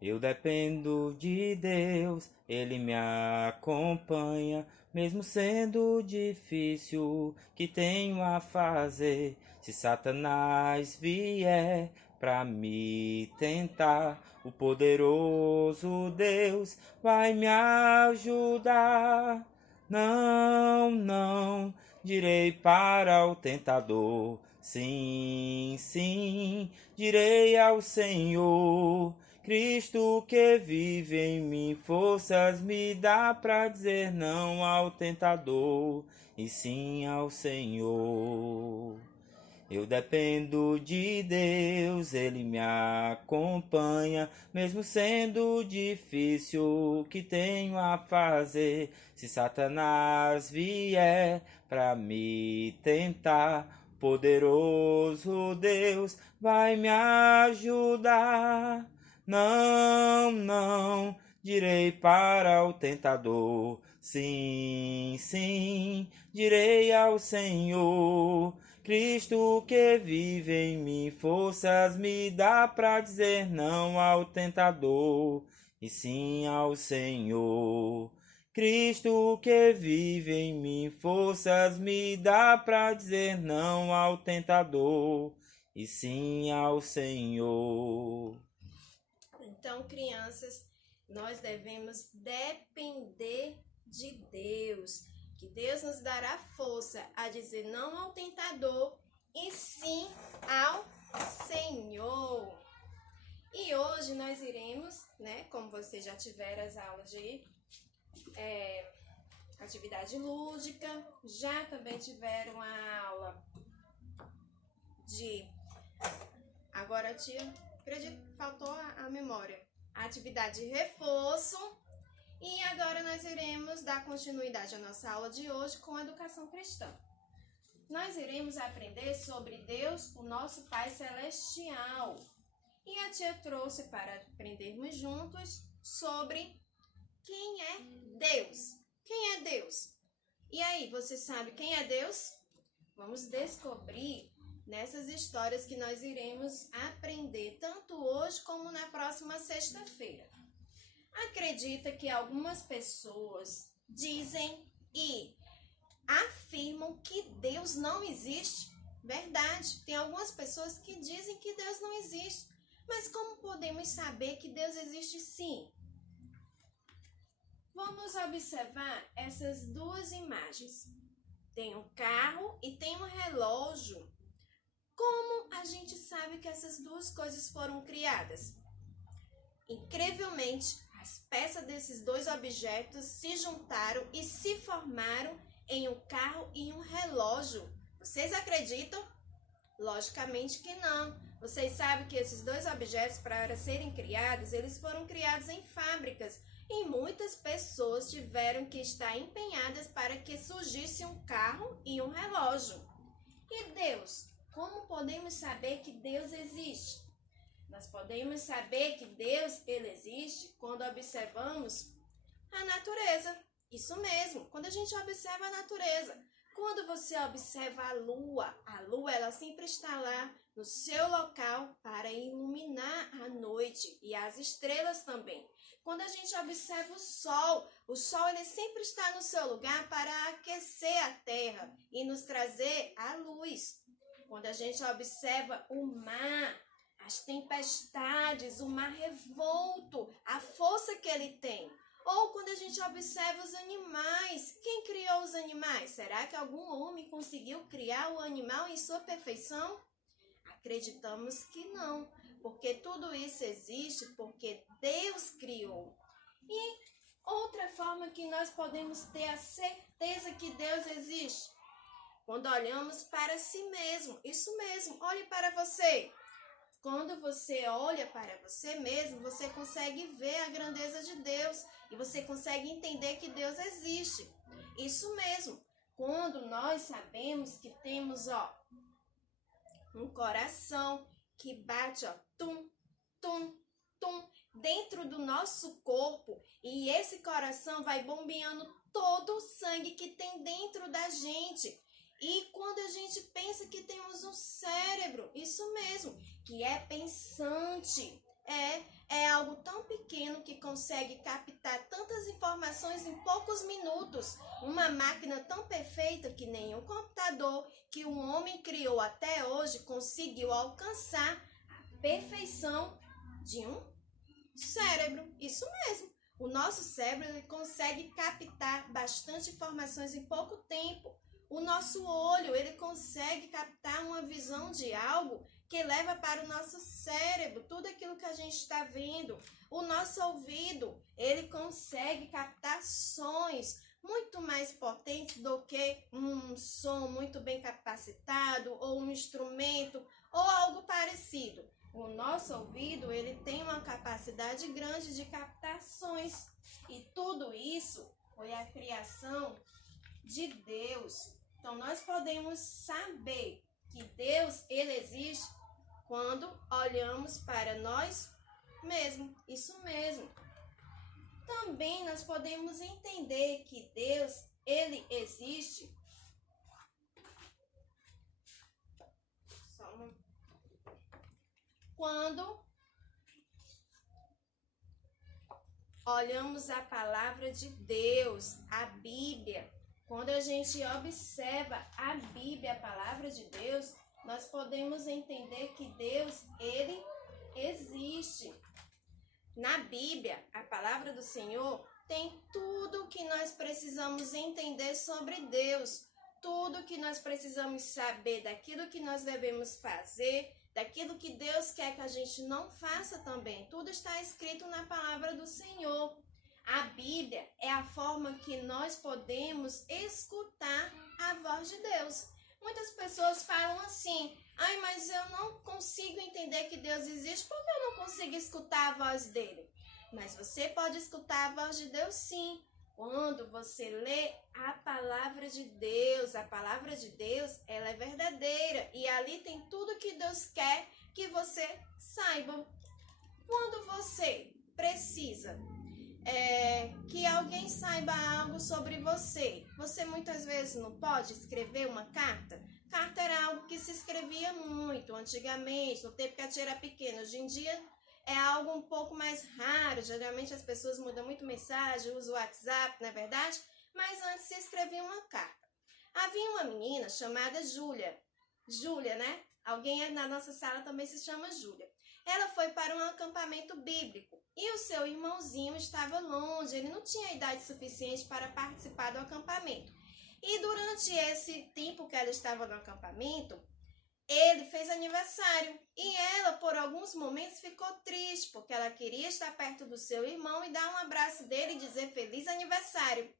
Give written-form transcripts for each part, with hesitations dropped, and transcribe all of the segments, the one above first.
Eu dependo de Deus, Ele me acompanha, mesmo sendo difícil que tenho a fazer. Se Satanás vier pra me tentar, o poderoso Deus vai me ajudar. Não, não, direi para o tentador, sim, sim, direi ao Senhor. Cristo que vive em mim, forças me dá pra dizer não ao tentador, e sim ao Senhor. Eu dependo de Deus, Ele me acompanha, mesmo sendo difícil o que tenho a fazer. Se Satanás vier pra me tentar, poderoso Deus vai me ajudar. Não, não, direi para o tentador, sim, sim, direi ao Senhor. Cristo que vive em mim, forças me dá pra dizer não ao tentador, e sim ao Senhor. Cristo que vive em mim, forças me dá pra dizer não ao tentador, e sim ao Senhor. Então, crianças, nós devemos depender de Deus, que Deus nos dará força a dizer não ao tentador e sim ao Senhor. E hoje nós iremos, né, como vocês já tiveram as aulas de atividade lúdica, já também tiveram a aula de... Agora, tia, acredito que faltou a memória. A atividade de reforço. E agora nós iremos dar continuidade à nossa aula de hoje com a educação cristã. Nós iremos aprender sobre Deus, o nosso Pai Celestial. E a tia trouxe para aprendermos juntos sobre quem é Deus. Quem é Deus? E aí, você sabe quem é Deus? Vamos descobrir nessas histórias que nós iremos aprender tanto hoje como na próxima sexta-feira. Acredita que algumas pessoas dizem e afirmam que Deus não existe? Verdade, tem algumas pessoas que dizem que Deus não existe. Mas como podemos saber que Deus existe sim? Vamos observar essas duas imagens. Tem um carro e tem um relógio. Como a gente sabe que essas duas coisas foram criadas? Incrivelmente, as peças desses dois objetos se juntaram e se formaram em um carro e um relógio. Vocês acreditam? Logicamente que não. Vocês sabem que esses dois objetos, para serem criados, eles foram criados em fábricas e muitas pessoas tiveram que estar empenhadas para que surgisse um carro e um relógio. E Deus? Como podemos saber que Deus existe? Nós podemos saber que Deus ele existe quando observamos a natureza. Isso mesmo, quando a gente observa a natureza. Quando você observa a lua ela sempre está lá no seu local para iluminar a noite e as estrelas também. Quando a gente observa o sol ele sempre está no seu lugar para aquecer a terra e nos trazer a luz. Quando a gente observa o mar, as tempestades, o mar revolto, a força que ele tem. Ou quando a gente observa os animais, quem criou os animais? Será que algum homem conseguiu criar o animal em sua perfeição? Acreditamos que não, porque tudo isso existe porque Deus criou. E outra forma que nós podemos ter a certeza que Deus existe, quando olhamos para si mesmo. Isso mesmo, olhe para você. Quando você olha para você mesmo, você consegue ver a grandeza de Deus e você consegue entender que Deus existe. Isso mesmo. Quando nós sabemos que temos, um coração que bate, tum, tum, tum, dentro do nosso corpo e esse coração vai bombeando todo o sangue que tem dentro da gente. E quando a gente pensa que temos um cérebro, isso mesmo, que é pensante, é algo tão consegue captar tantas informações em poucos minutos. Uma máquina tão perfeita que nenhum computador que um homem criou até hoje conseguiu alcançar a perfeição de um cérebro. Isso mesmo. O nosso cérebro ele consegue captar bastante informações em pouco tempo. O nosso olho ele consegue captar uma visão de algo que leva para o nosso cérebro tudo aquilo que a gente está vendo. O nosso ouvido, ele consegue captar sons muito mais potentes do que um som muito bem capacitado ou um instrumento ou algo parecido. O nosso ouvido, ele tem uma capacidade grande de captar sons. E tudo isso foi a criação de Deus. Então, nós podemos saber que Deus, ele existe quando olhamos para nós mesmos. Isso mesmo. Também nós podemos entender que Deus, ele existe quando olhamos a palavra de Deus, a Bíblia. Quando a gente observa a Bíblia, a palavra de Deus, nós podemos entender que Deus, ele existe. Na Bíblia, a palavra do Senhor tem tudo o que nós precisamos entender sobre Deus, tudo que nós precisamos saber daquilo que nós devemos fazer, daquilo que Deus quer que a gente não faça também. Tudo está escrito na palavra do Senhor. A Bíblia é a forma que nós podemos escutar a voz de Deus. Muitas pessoas falam assim: ai, mas eu não consigo entender que Deus existe porque eu não consigo escutar a voz dele. Mas você pode escutar a voz de Deus sim. Quando você lê a palavra de Deus, a palavra de Deus, ela é verdadeira. E ali tem tudo que Deus quer que você saiba. Quando você precisa que alguém saiba algo sobre você, você muitas vezes não pode escrever uma carta? Carta era algo que se escrevia muito antigamente, no tempo que a tia era pequena. Hoje em dia é algo um pouco mais raro, geralmente as pessoas mudam muito mensagem, usam o WhatsApp, não é verdade? Mas antes se escrevia uma carta. Havia uma menina chamada Júlia. Júlia, né? Alguém na nossa sala também se chama Júlia. Ela foi para um acampamento bíblico e o seu irmãozinho estava longe, ele não tinha idade suficiente para participar do acampamento. E durante esse tempo que ela estava no acampamento, ele fez aniversário e ela, por alguns momentos, ficou triste, porque ela queria estar perto do seu irmão e dar um abraço dele e dizer feliz aniversário.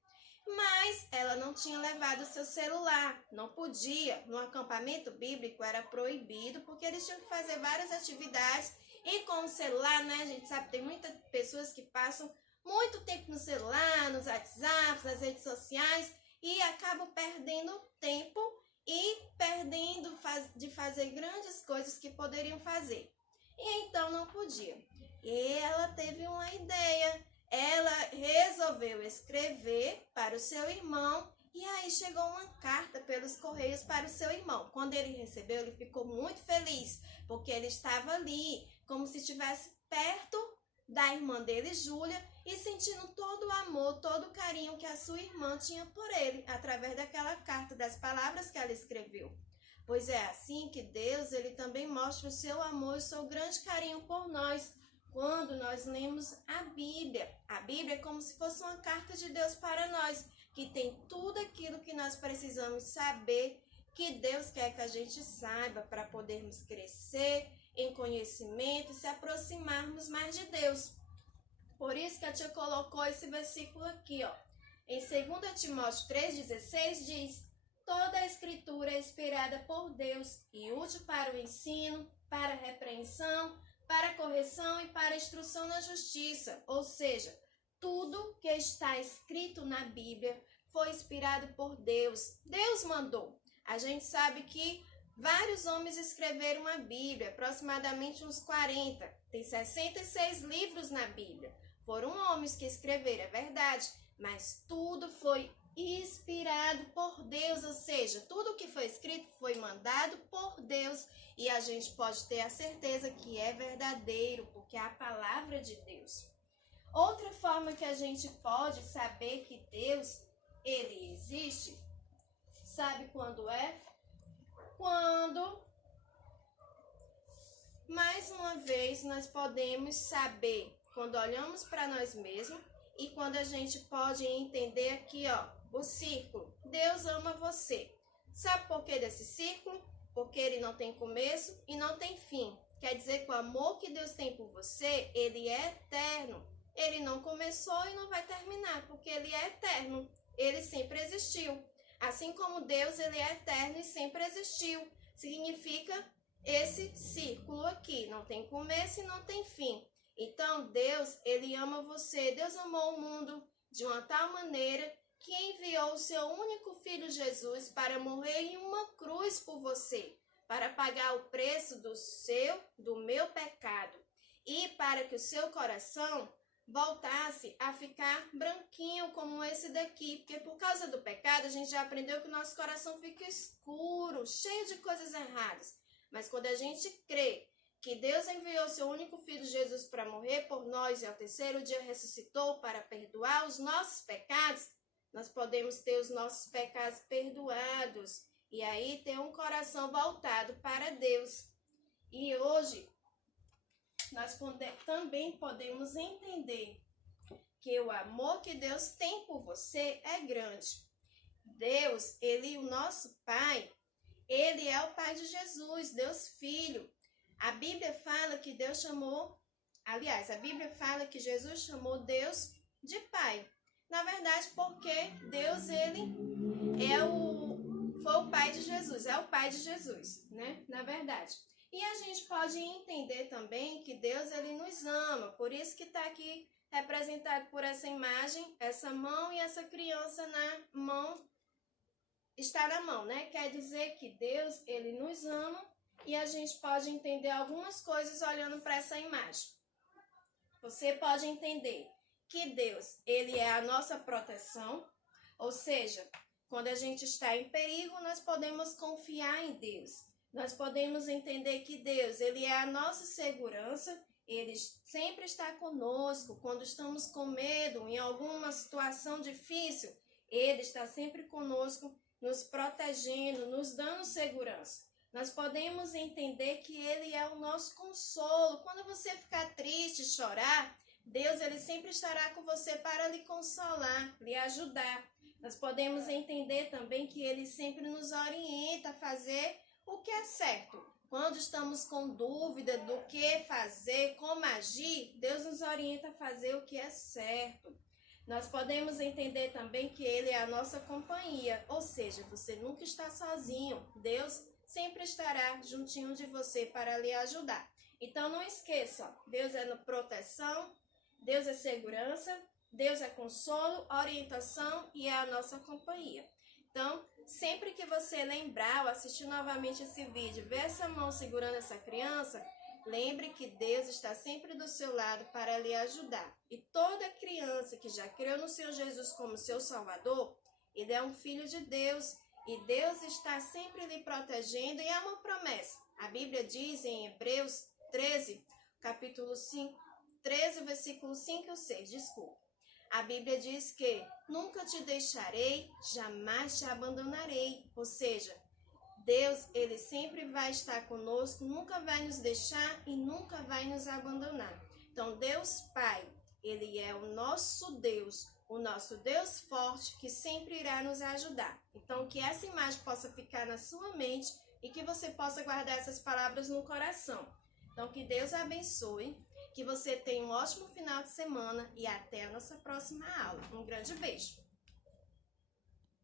Mas ela não tinha levado seu celular, não podia. No acampamento bíblico era proibido, porque eles tinham que fazer várias atividades. E com o celular, né, a gente sabe, tem muitas pessoas que passam muito tempo no celular, nos WhatsApps, nas redes sociais, e acabam perdendo tempo e perdendo de fazer grandes coisas que poderiam fazer. E então não podia. E ela teve uma ideia. Ela resolveu escrever para o seu irmão e aí chegou uma carta pelos correios para o seu irmão. Quando ele recebeu, ele ficou muito feliz, porque ele estava ali, como se estivesse perto da irmã dele, Júlia, e sentindo todo o amor, todo o carinho que a sua irmã tinha por ele, através daquela carta, das palavras que ela escreveu. Pois é assim que Deus, ele também mostra o seu amor e o seu grande carinho por nós, quando nós lemos a Bíblia. A Bíblia é como se fosse uma carta de Deus para nós, que tem tudo aquilo que nós precisamos saber, que Deus quer que a gente saiba para podermos crescer em conhecimento e se aproximarmos mais de Deus. Por isso que a tia colocou esse versículo aqui, ó. Em 2 Timóteo 3,16 diz: toda a escritura é inspirada por Deus e útil para o ensino, para a repreensão, para a correção e para a instrução na justiça. Ou seja, tudo que está escrito na Bíblia foi inspirado por Deus. Deus mandou. A gente sabe que vários homens escreveram a Bíblia, aproximadamente uns 40. Tem 66 livros na Bíblia. Foram homens que escreveram, é verdade, mas tudo foi inspirado por Deus, ou seja, tudo que foi escrito foi mandado por Deus e a gente pode ter a certeza que é verdadeiro, porque é a palavra de Deus. Outra forma que a gente pode saber que Deus, ele existe, sabe quando é? Quando, mais uma vez, nós podemos saber, quando olhamos para nós mesmos e quando a gente pode entender aqui, ó, o círculo. Deus ama você. Sabe por que desse círculo? Porque ele não tem começo e não tem fim. Quer dizer que o amor que Deus tem por você, ele é eterno. Ele não começou e não vai terminar, porque ele é eterno. Ele sempre existiu. Assim como Deus, ele é eterno e sempre existiu. Significa esse círculo aqui. Não tem começo e não tem fim. Então, Deus, ele ama você. Deus amou o mundo de uma tal maneira que enviou o seu único filho Jesus para morrer em uma cruz por você, para pagar o preço do meu pecado e para que o seu coração voltasse a ficar branquinho como esse daqui, porque por causa do pecado a gente já aprendeu que o nosso coração fica escuro, cheio de coisas erradas. Mas quando a gente crê que Deus enviou seu único filho Jesus para morrer por nós e ao terceiro dia ressuscitou para perdoar os nossos pecados, nós podemos ter os nossos pecados perdoados e aí ter um coração voltado para Deus. E hoje nós também podemos entender que o amor que Deus tem por você é grande. Deus, o nosso Pai, ele é o Pai de Jesus, Deus Filho. A Bíblia fala que a Bíblia fala que Jesus chamou Deus de Pai. Na verdade, porque Deus, ele foi o Pai de Jesus, é o Pai de Jesus, né? Na verdade. E a gente pode entender também que Deus, ele nos ama, por isso que está aqui representado por essa imagem, essa mão e essa criança na mão, está na mão, né? Quer dizer que Deus, ele nos ama e a gente pode entender algumas coisas olhando para essa imagem. Você pode entender que Deus, ele é a nossa proteção, ou seja, quando a gente está em perigo, nós podemos confiar em Deus. Nós podemos entender que Deus, ele é a nossa segurança, ele sempre está conosco. Quando estamos com medo, em alguma situação difícil, ele está sempre conosco, nos protegendo, nos dando segurança. Nós podemos entender que ele é o nosso consolo. Quando você ficar triste, chorar, Deus, ele sempre estará com você para lhe consolar, lhe ajudar. Nós podemos entender também que ele sempre nos orienta a fazer o que é certo. Quando estamos com dúvida do que fazer, como agir, Deus nos orienta a fazer o que é certo. Nós podemos entender também que ele é a nossa companhia, ou seja, você nunca está sozinho. Deus sempre estará juntinho de você para lhe ajudar. Então não esqueça, Deus é proteção, Deus é segurança, Deus é consolo, orientação e é a nossa companhia. Então, sempre que você lembrar ou assistir novamente esse vídeo, ver essa mão segurando essa criança, lembre que Deus está sempre do seu lado para lhe ajudar. E toda criança que já creu no Senhor Jesus como seu Salvador, ele é um filho de Deus e Deus está sempre lhe protegendo e é uma promessa. A Bíblia diz em Hebreus 13, capítulo 5, 13, versículo 5 e 6, desculpa. A Bíblia diz que nunca te deixarei, jamais te abandonarei. Ou seja, Deus, ele sempre vai estar conosco, nunca vai nos deixar e nunca vai nos abandonar. Então, Deus Pai, ele é o nosso Deus forte, que sempre irá nos ajudar. Então, que essa imagem possa ficar na sua mente e que você possa guardar essas palavras no coração. Então, que Deus abençoe. Que você tenha um ótimo final de semana e até a nossa próxima aula. Um grande beijo!